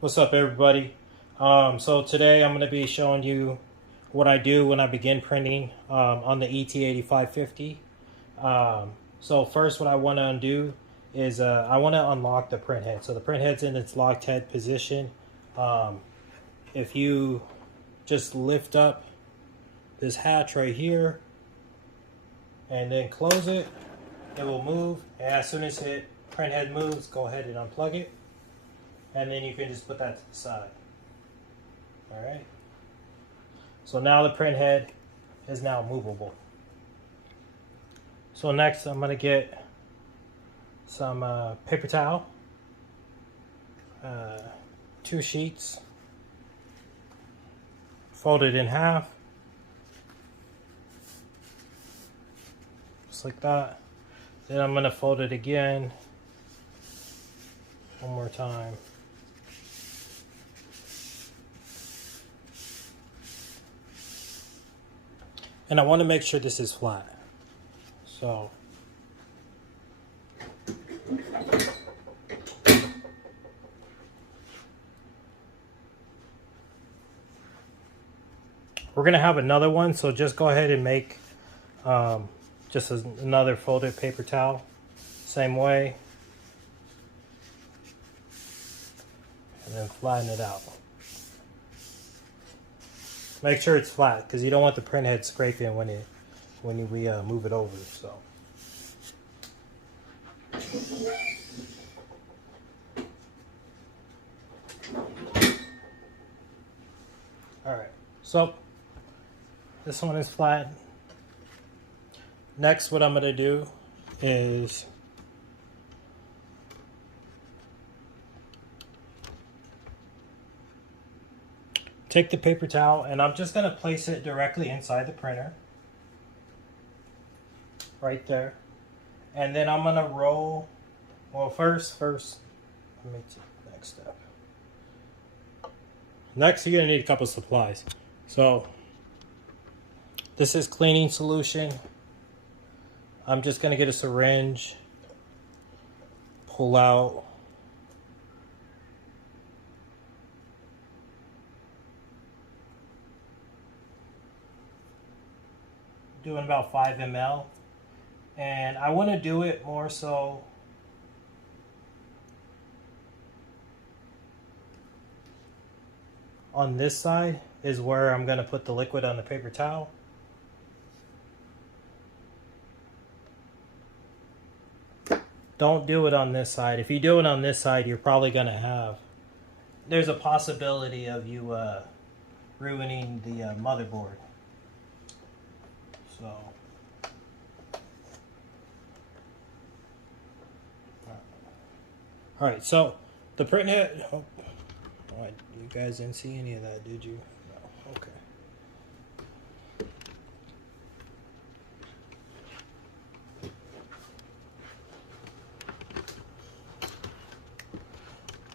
What's up, everybody? So today I'm going to be showing you what I do when I begin printing on the ET-8550. So first, what I want to undo is I want to unlock the printhead. So the printhead's in its locked head position. If you just lift up this hatch right here and then close it, it will move. And as soon as the printhead moves, go ahead and unplug it. And then you can just put that to the side. Alright. So now the printhead is now movable. So next I'm going to get some paper towel. 2 sheets. Fold it in half. Just like that. Then I'm going to fold it again. One more time. And I want to make sure this is flat. So we're going to have another one, so just go ahead and make just another folded paper towel. Same way. And then flatten it out. Make sure it's flat because you don't want the printhead scraping when we move it over. So. All right. So this one is flat. Next, what I'm going to do is take the paper towel and I'm just going to place it directly inside the printer. Right there. And then I'm going to roll, well first, let me take the next step. Next, you're going to need a couple of supplies. So, this is cleaning solution. I'm just going to get a syringe, pull out doing about 5 ml, and I want to do it more so on this side is where I'm going to put the liquid on the paper towel. Don't do it on this side. If you do it on this side, you're probably going to have, there's a possibility of you ruining the motherboard. So, all right. So the printhead. Oh, you guys didn't see any of that, did you? No. Okay.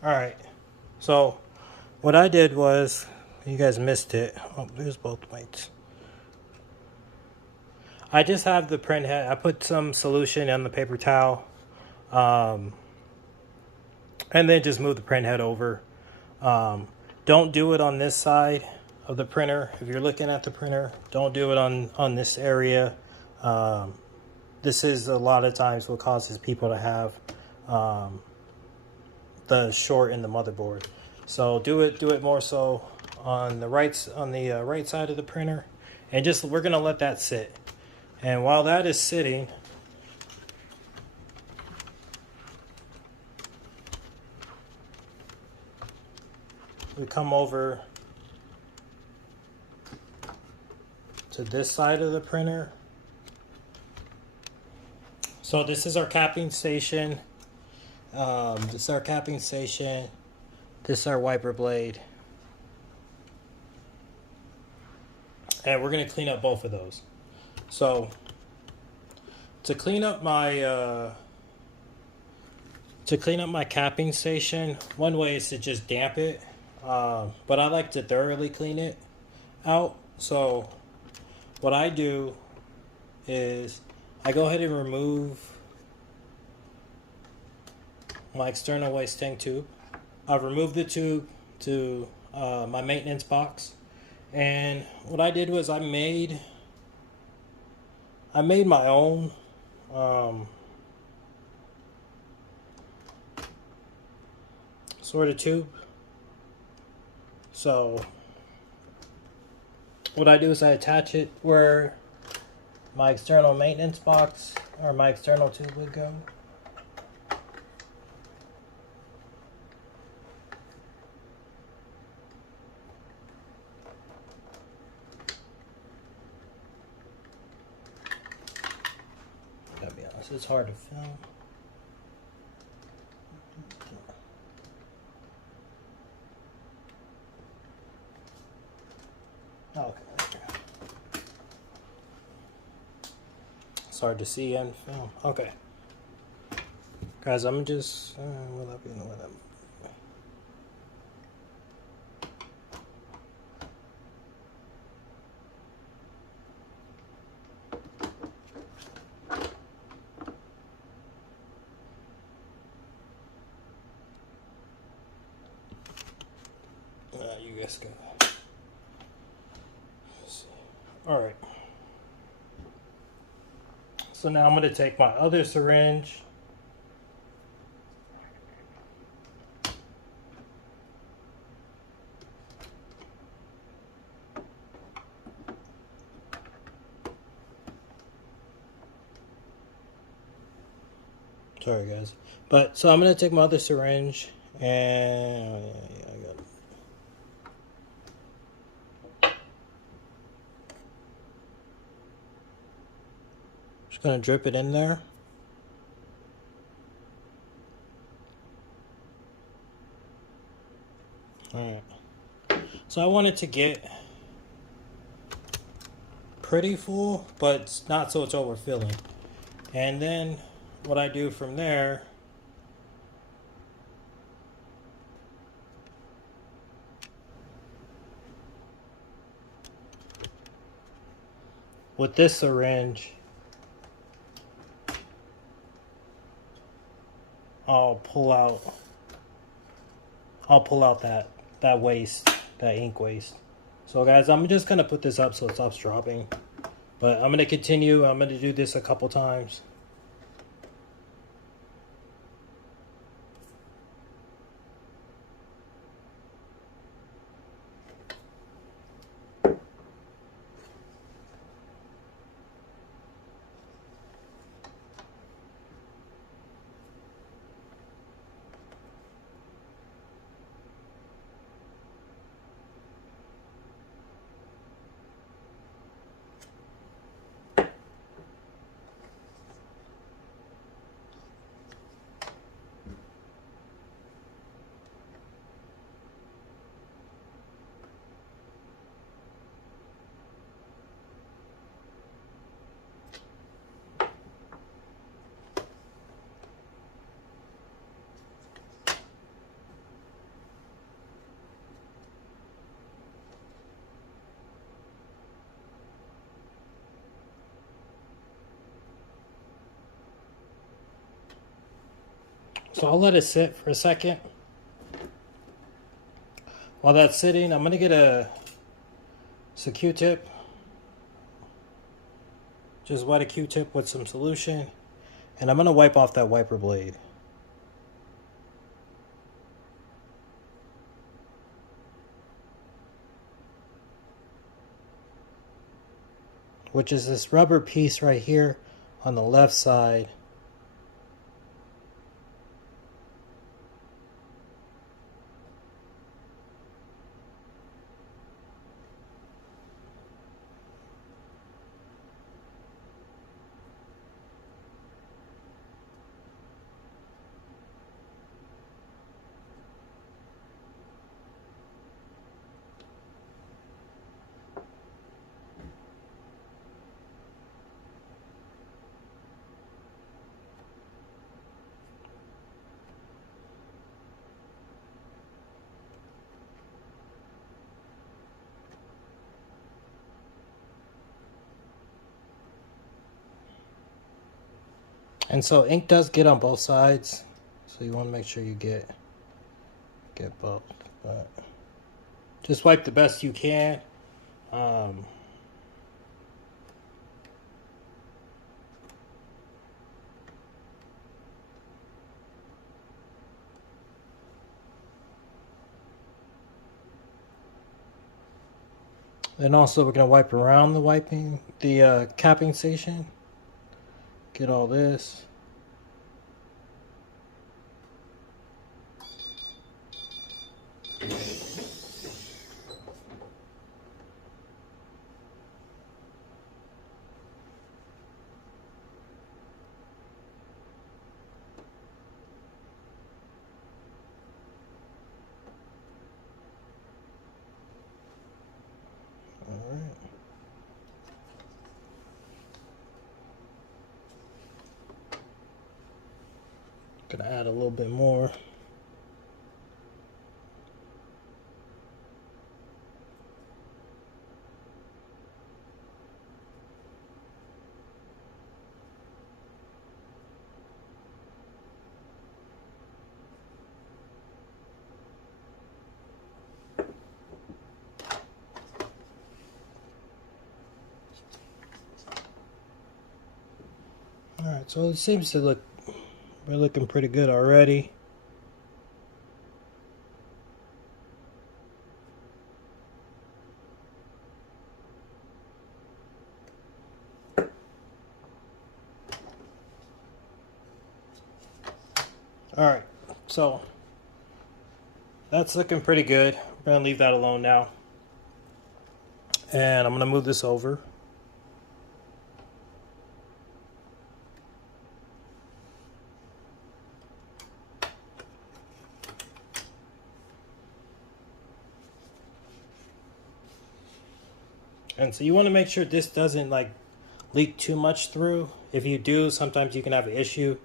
All right. So what I did was, you guys missed it. Oh, there's both lights. I just have the printhead. I put some solution on the paper towel, and then just move the printhead over. Don't do it on this side of the printer. If you're looking at the printer, don't do it on this area. This is a lot of times what causes people to have the short in the motherboard. So do it more so on the right side of the printer, and just we're gonna let that sit. And while that is sitting, we come over to this side of the printer. So this is our capping station. This is our capping station. This is our wiper blade. And we're going to clean up both of those. So to clean up my capping station, one way is to just damp it, but I like to thoroughly clean it out. So what I do is I go ahead and remove my external waste tank tube. I've removed the tube to my maintenance box, and what I did was I made my own sort of tube. So what I do is I attach it where my external maintenance box or my external tube would go. Gotta be honest, it's hard to film. Okay. It's hard to see and film. Okay. Guys, I'm just will that be in the way that you guys go. All right. So now I'm going to take my other syringe. Sorry guys. But so I'm going to take my other syringe and I got it. Just going to drip it in there. Alright. So I want it to get pretty full, but not so it's overfilling. And then what I do from there, with this syringe, I'll pull out that waste, that ink waste. So guys, I'm just gonna put this up so it stops dropping. But I'm gonna continue. I'm gonna do this a couple times. So I'll let it sit for a second. While that's sitting, I'm gonna get a Q-tip. Just wet a Q-tip with some solution, and I'm gonna wipe off that wiper blade. Which is this rubber piece right here on the left side. And so ink does get on both sides, so you want to make sure you get get both, but just wipe the best you can. And also we're going to wipe around the capping station. Get all this. Gonna add a little bit more. All right, so it seems to look, we're looking pretty good already. All right, so that's looking pretty good. We're gonna leave that alone now. And I'm gonna move this over. And so you want to make sure this doesn't like leak too much through. If you do, sometimes you can have an issue,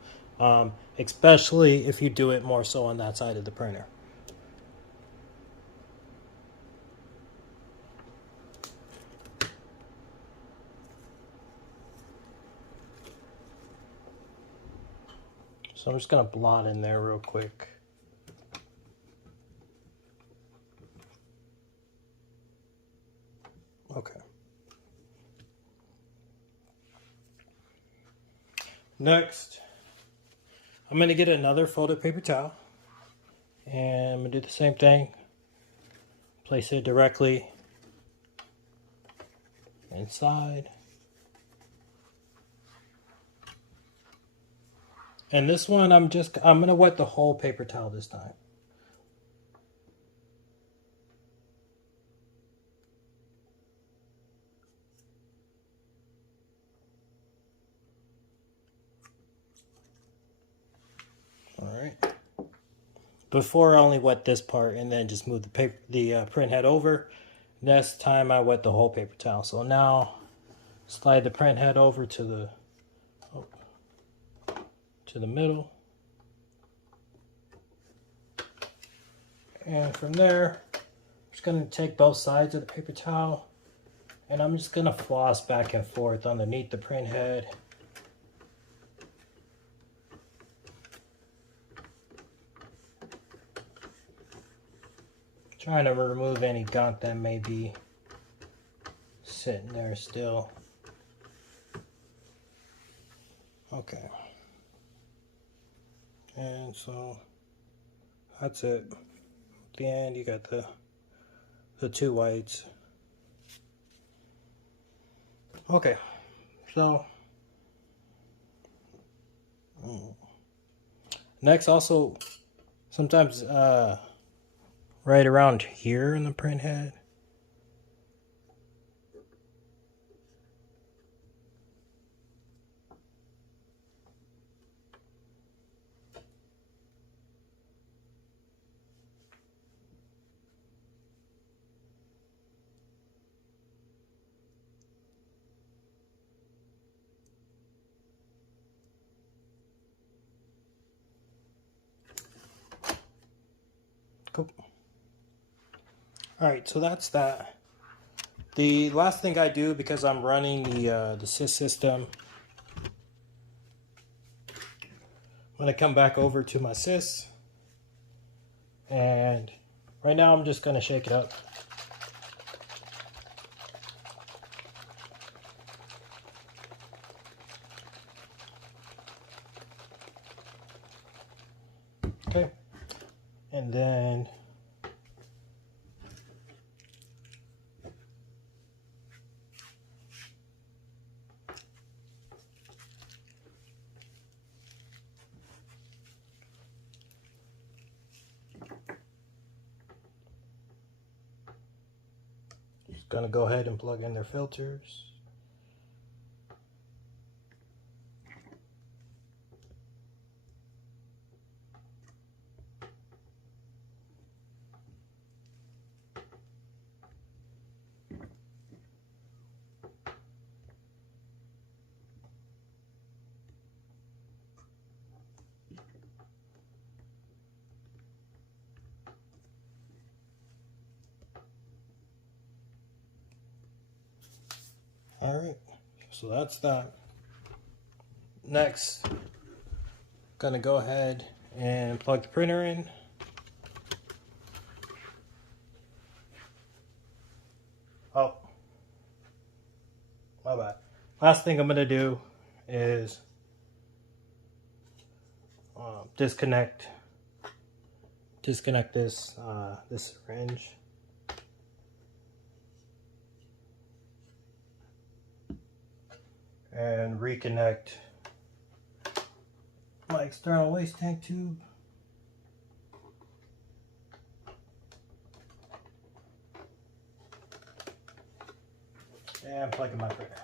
especially if you do it more so on that side of the printer. So I'm just going to blot in there real quick. Okay. Next, I'm going to get another folded paper towel, and I'm going to do the same thing. Place it directly inside. And this one, I'm going to wet the whole paper towel this time. Alright. Before I only wet this part and then just move the print head over. Next time I wet the whole paper towel. So now slide the print head over to the middle. And from there, I'm just going to take both sides of the paper towel and I'm just going to floss back and forth underneath the print head. Trying to remove any gunk that may be sitting there still. Okay. And so that's it. At the end you got the two whites. Okay. So next, also sometimes right around here in the print head. Cool. Alright, so that's that. The last thing I do, because I'm running the CISS system, I'm going to come back over to my CISS And right now I'm just going to shake it up. Okay, and then just gonna go ahead and plug in their filters. All right, so that's that. Next, gonna go ahead and plug the printer in. Oh, my bad. Last thing I'm gonna do is disconnect this this syringe. And reconnect my external waste tank tube. And plug in my printer.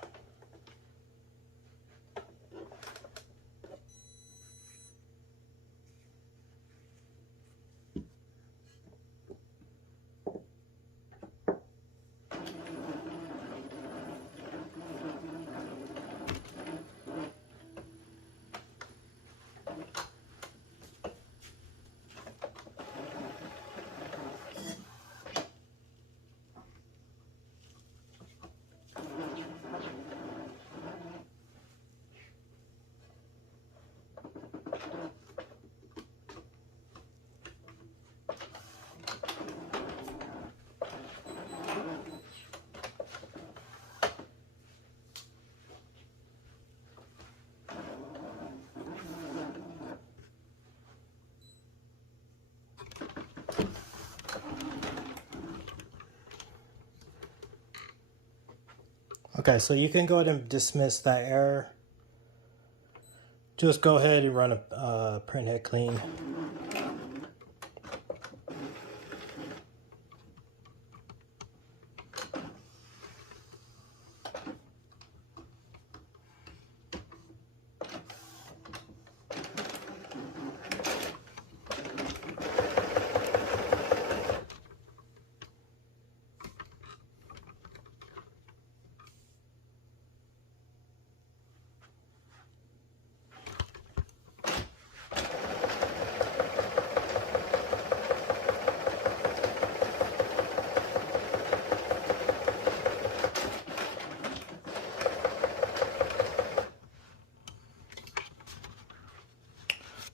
Okay, so you can go ahead and dismiss that error. Just go ahead and run a printhead clean.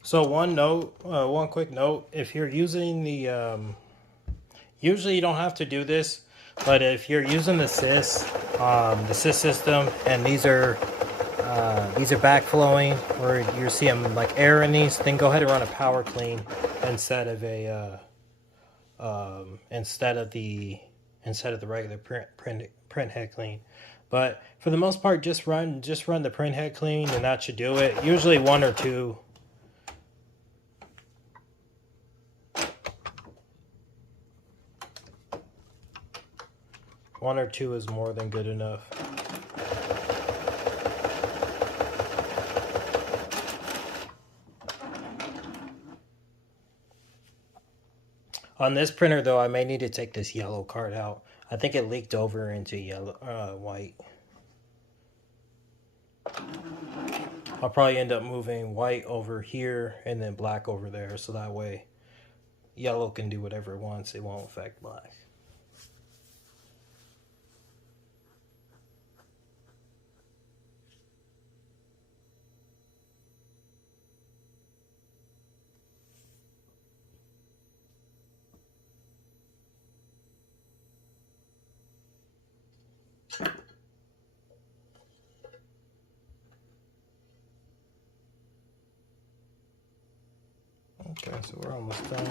So one quick note, if you're using the, usually you don't have to do this, but if you're using the CISS system, and these are backflowing, or you're seeing like error in these, then go ahead and run a power clean instead of a, instead of the regular printhead clean. But for the most part, just run the printhead clean, and that should do it. Usually one or two. One or two is more than good enough. On this printer, though, I may need to take this yellow card out. I think it leaked over into white. I'll probably end up moving white over here and then black over there, so that way yellow can do whatever it wants. It won't affect black. Okay, so we're almost done.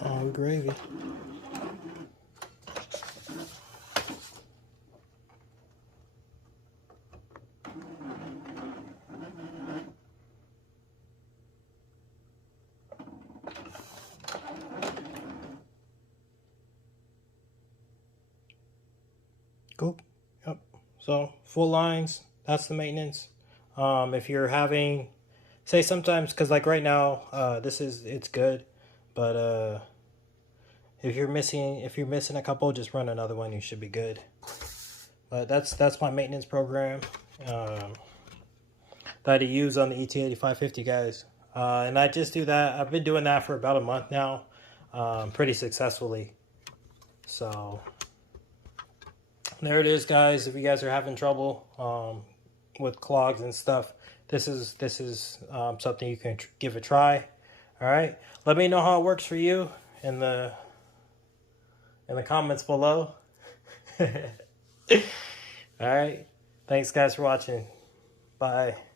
Oh, gravy. Cool. Yep. So full lines, that's the maintenance. If you're having, say sometimes, because like right now, it's good, but if you're missing a couple, just run another one. You should be good. But that's my maintenance program that I use on the ET-8550, guys. And I just do that. I've been doing that for about a month now, pretty successfully. So there it is, guys. If you guys are having trouble with clogs and stuff, this is something you can give a try. All right, let me know how it works for you in the comments below. All right, thanks guys for watching. Bye.